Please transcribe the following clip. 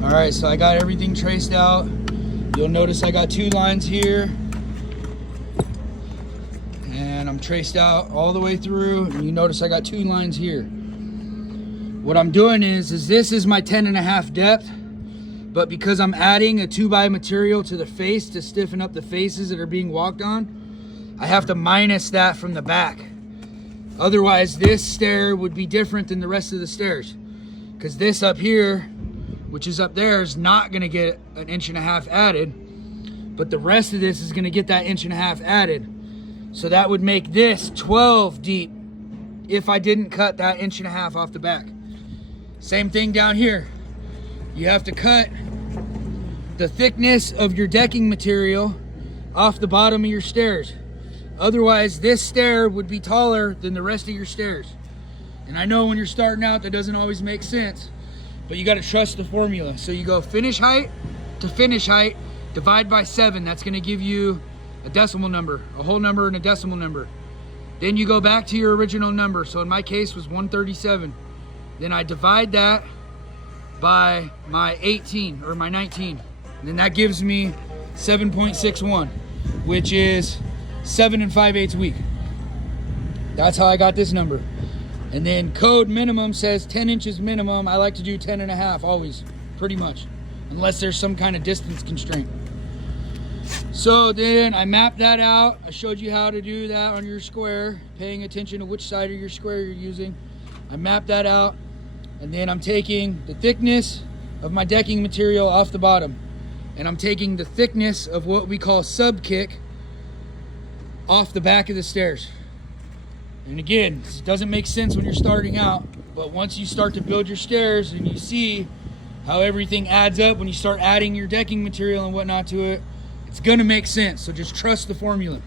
All right, so I got everything traced out. You'll notice I got 2 lines here. And I'm traced out all the way through. And you notice I got 2 lines here. What I'm doing is this is my 10.5 depth. But because I'm adding a 2x material to the face to stiffen up the faces that are being walked on, I have to minus that from the back. Otherwise, this stair would be different than the rest of the stairs. Because this up here, which is up there, is not gonna get an 1.5 inch added, but the rest of this is gonna get that 1.5 inch added. So that would make this 12 deep if I didn't cut that 1.5 inch off the back. Same thing down here. You have to cut the thickness of your decking material off the bottom of your stairs. Otherwise, this stair would be taller than the rest of your stairs. And I know when you're starting out, that doesn't always make sense, but you gotta trust the formula. So you go finish height to finish height, divide by 7. That's gonna give you a decimal number, a whole number and a decimal number. Then you go back to your original number. So in my case was 137. Then I divide that by my 18 or my 19. And then that gives me 7.61, which is 7 5/8 week. That's how I got this number. And then code minimum says 10 inches minimum. I like to do 10.5 always, pretty much, unless there's some kind of distance constraint. So then I mapped that out. I showed you how to do that on your square, paying attention to which side of your square you're using. I mapped that out, and then I'm taking the thickness of my decking material off the bottom, and I'm taking the thickness of what we call sub kick off the back of the stairs. And again, this doesn't make sense when you're starting out, but once you start to build your stairs and you see how everything adds up when you start adding your decking material and whatnot to it, it's gonna make sense. So just trust the formula.